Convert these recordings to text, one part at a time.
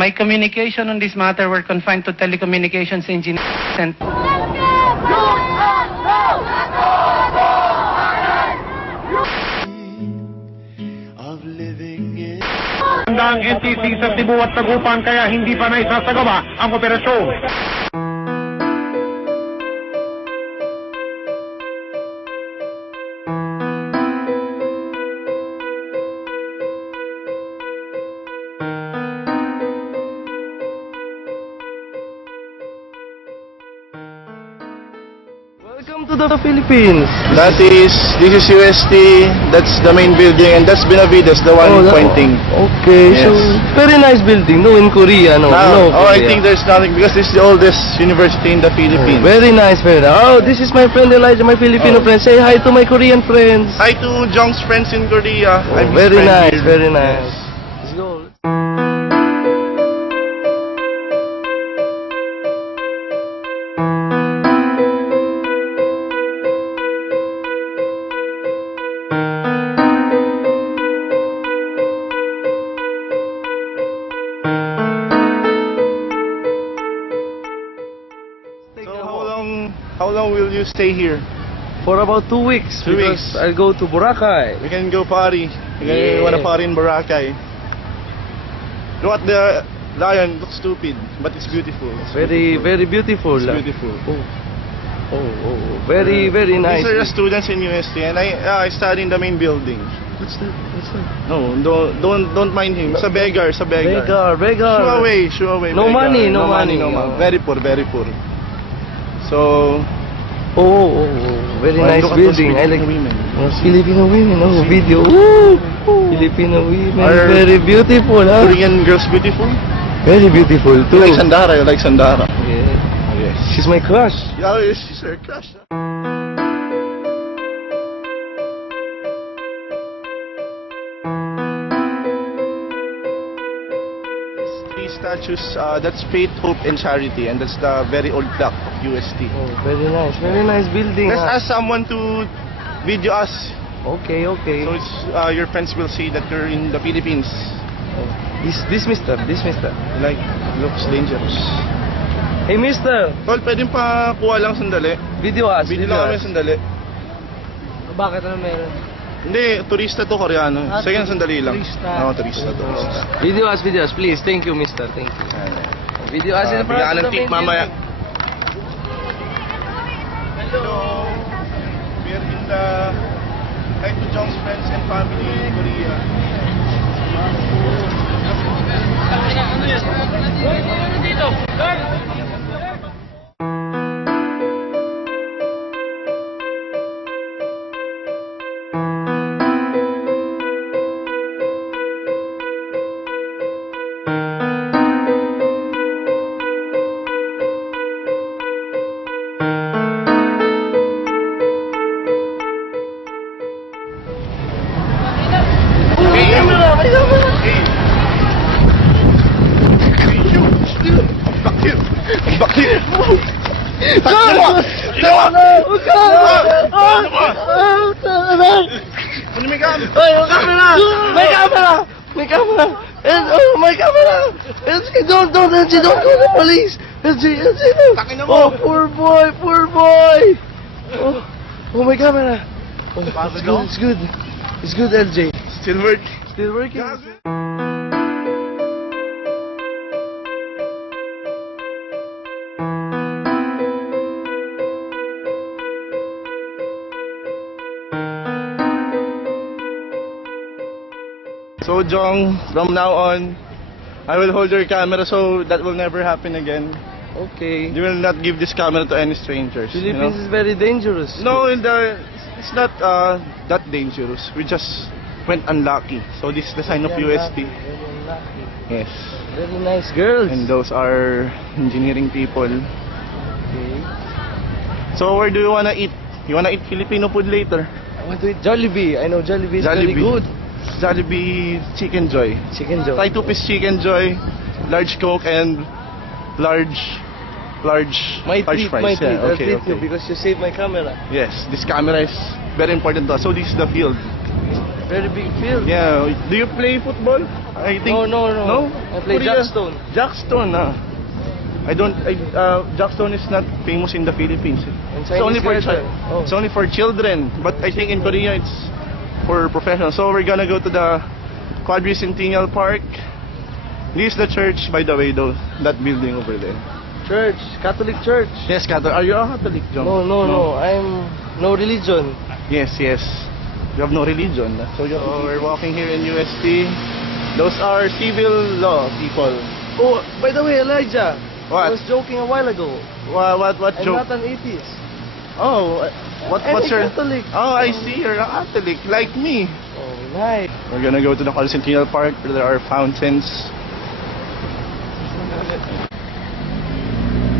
My communication on this matter were confined to telecommunications engineers and... Ang NTC sa Cebu at Tagupan kaya hindi pa naisasagawa ang operasyon. Welcome to the Philippines. This is UST, that's the main building, and that's Benavides, the one pointing. Okay, Yes. so very nice building. No, in Korea, no. I Korea. think there's nothing because this is the oldest university in the Philippines. Very nice, very nice. Oh, this is my friend Elijah, my Filipino friend. Say hi to my Korean friends. Hi to Jong's friends in Korea. I'm his Very friend nice, here. very nice. Let's go. So how long will you stay here? For about 2 weeks. 2 because weeks. I'll go to Boracay. We can go party. We Yeah. wanna party in Boracay. Look at the lion, looks stupid, but it's beautiful. It's Very, very beautiful. It's beautiful. Very, very nice. These are the students in UST, and I study in the main building. What's that? What's that? No, don't mind him. It's a beggar, it's a beggar. Beggar. Shoo away. No beggar. money, no money. Very poor, very poor. So, Very Well, nice look at those building. I like Filipino women. Filipino women. Oh, video. Filipino women. Are Very beautiful, huh? Korean girls beautiful? Very beautiful You too. like Sandara, you like Sandara. Yeah. Yes. She's my crush. Yeah, she's her crush. Three statues, that's faith, hope, and charity, and that's the very old plaque of UST. Oh, very nice. Very nice building. Let's huh? ask someone to video us, Okay. so it's, your friends will see that you're in the Philippines. This mister. Like, looks dangerous. Hey, mister. Tol, pwedeng pa kuha lang sandali. Video us. Video lang kami sandali. Bakit ano meron? Hindi, turista to, Koreano. Ah, Sige, sandali lang. turista. Oo, turista. Video us, please. Thank you, mister. Thank you. Video us in front Bigyan of ng the tip main mamaya. building. Hello. We're in the Hi to Jong's friends and family in Korea. Bakit? My camera! Oh, my camera! LG, don't go to the police! LG, no! Oh, poor boy! Oh, my camera! Oh, it's good. It's good, LJ. Still working. Still working. So Jong, from now on, I will hold your camera so that will never happen again. Okay. You will not give this camera to any strangers. you know? Philippines is very dangerous. No, it's not that dangerous. We just went unlucky. So this is the sign of UST. Very unlucky. Yes. Very nice girls. And those are engineering people. Okay. So where do you wanna eat? You wanna eat Filipino food later? I want to eat Jollibee. I know Jollibee is very good. Jollibee Chicken Joy. Chicken Joy. Try 2-piece Chicken Joy, large Coke, and large My large treat, fries. my treat. Yeah, I'll okay, treat you okay. because you saved my camera. Yes, this camera is very important to us. So this is the field. Very big field. Yeah. Do you play football? I think. No. No? I play Korea. Jackstone. Jackstone, Jackstone is not famous in the Philippines. And It's only for Chinese Oh. It's only for children, but I think in Korea it's for professionals. So we're gonna go to the Quadricentennial Park. This is the church, by the way, though. That building over there. Church, Catholic Church. Yes, Catholic. Are you a Catholic, John? No. I'm no religion. Yes. You have no religion. So we're walking here in UST. Those are civil law people. Oh, by the way, Elijah. What? I was joking a while ago. What I'm joke? not an atheist. Oh, what's I'm your? a Catholic. Oh, I see. You're a Catholic, like me. Oh, nice. We're gonna go to the Quadricentennial Park where there are fountains.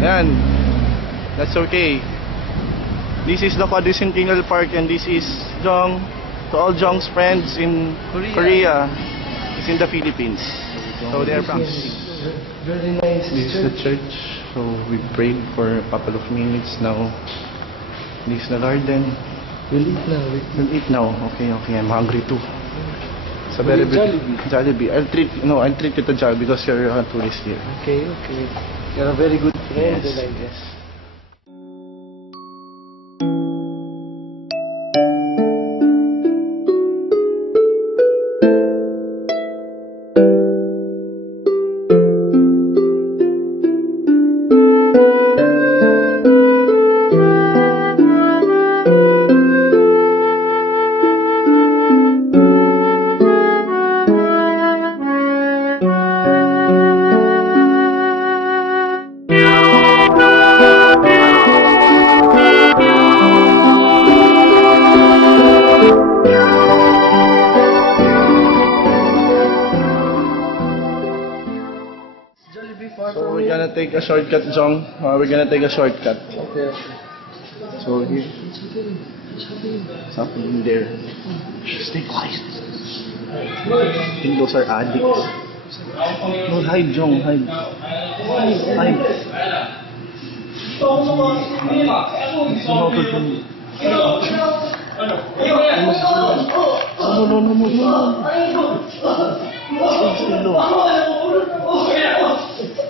Yan. That's okay. This is the Quadricentennial Park and this is Jong. To all Jong's friends in Korea. It's in the Philippines. So they are practicing. Very nice. This is the church. So we prayed for a couple of minutes now. This is the garden. We'll eat now. We'll eat now. Okay. I'm hungry too. It's a very Jollibee. Jollibee. I'll treat you to Jollibee because you're a tourist here. Okay. You're a very good friend, Yes. Elijah. So we're gonna take a shortcut, Jong. We're gonna take a shortcut. Okay. So here, something there. Stay quiet. I think those are addicts. No, hide, Jong, hide. Hide. No.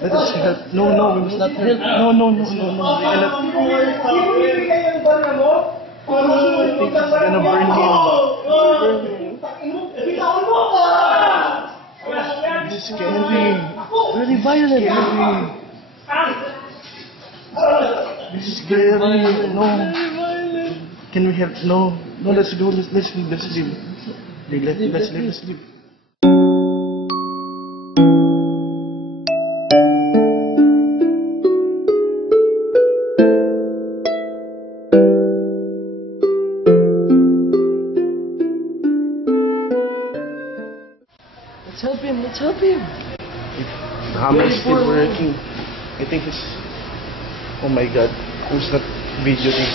Let us help. No, we must not help. No. We cannot. I think it's gonna burn him. This is scary. Very violent. This is scary. No. Can we help? No, let's go. Let's leave. Let's leave. Let's help him. The hammer is still working. I think it's... Oh my God. Who's that video this?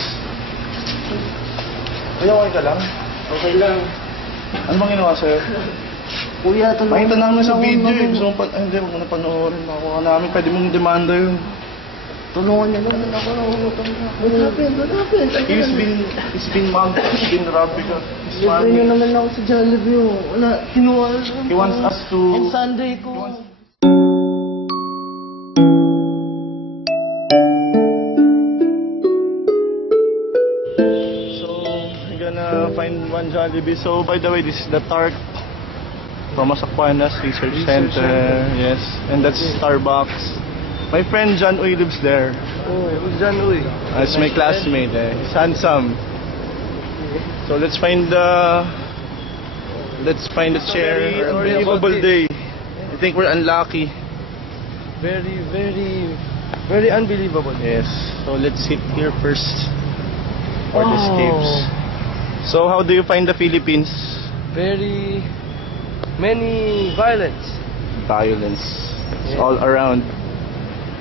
Okay ka lang? Okay lang. Ano bang ginawa sa'yo? Kuya, tulungan. Makita namin sa Tulungan video eh. mo. Gusto mo pa... Ay, hindi, huwag mo na panoorin. Nakuha namin. Pwede mong demanda yun. Tulungan niya naman ako. What happened? He's been mugged. He's been robbed because his Libre niyo family... naman ako sa Jollibee. Wala, kinuha. He wants us to... Ang Sunday ko. We're gonna find one Jollibee. So, by the way, this is the TARC Thomas Aquinas Research Center. Yes, and that's Starbucks. My friend John Uy lives there. Oh, who's John Uy? It's my classmate. He's handsome. So let's find the chair. Unbelievable day. I think we're unlucky. Very, very, very unbelievable. Yes. So let's sit here first for the escapes. So how do you find the Philippines? Very many violence. Violence. It's Yeah. all around.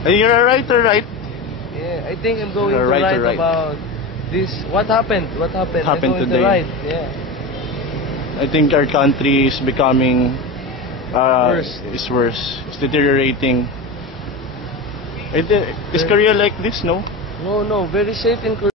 And you're a writer, right? Yeah, I think I'm going You're to right, write you're right. about this. What happened? Happened I'm going today. to write. Yeah. I think our country is becoming Worse. It's worse. It's deteriorating. Is Korea like this? No. No, very safe in Korea.